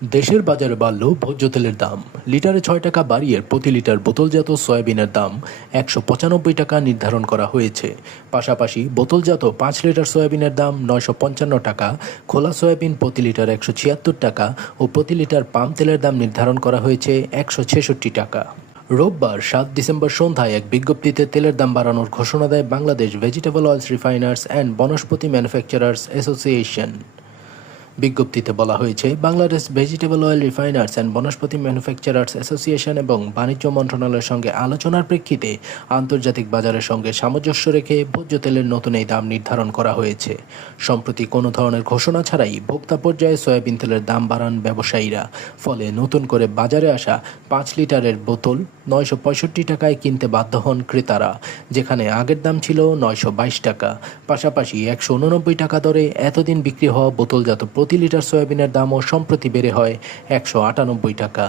দেশের বাজারে বাড়ল ভোজ্য তেলের দাম। লিটারে ৬ টাকা বাড়িয়ে প্রতি লিটার বোতলজাত সয়াবিনের দাম ১৯৫ টাকা নির্ধারণ করা হয়েছে। পাশাপাশি বোতলজাত ৫ লিটার সয়াবিনের দাম ৯৫৫ টাকা, খোলা সয়াবিন প্রতি লিটার ১৭৬ টাকা ও প্রতি লিটার পাম তেলের দাম নির্ধারণ করা হয়েছে ১৬৬ টাকা। রোববার ৭ ডিসেম্বর সন্ধ্যায় এক বিজ্ঞপ্তিতে তেলের দাম বাড়ানোর ঘোষণা দেয় Bangladesh vegetable oils refiners and Vanaspati manufacturers association. বিজ্ঞপ্তিতে বলা হয়েছে, Bangladesh vegetable oil refiners and Vanaspati manufacturers association এবং বাণিজ্য মন্ত্রণালয়ের সঙ্গে আলোচনার প্রেক্ষিতে আন্তর্জাতিক বাজারের সঙ্গে সামঞ্জস্য রেখে ভোজ্য তেলের নতুন এই দাম নির্ধারণ করা হয়েছে। সম্প্রতি কোনো ধরনের ঘোষণা ছাড়াই ভোক্তা পর্যায়ে সয়াবিন তেলের দাম বাড়ান ব্যবসায়ীরা। ফলে নতুন করে বাজারে আসা ৫ লিটারের বোতল ৯৬৫ টাকায় কিনতে বাধ্য হন ক্রেতারা, যেখানে আগের দাম ছিল ৯২২ টাকা। পাশাপাশি ১৮৯ টাকা দরে এতদিন বিক্রি হওয়া বোতলজাত প্রতি লিটার সয়াবিনের দামও সম্প্রতি বেড়ে হয় ১৯৮ টাকা।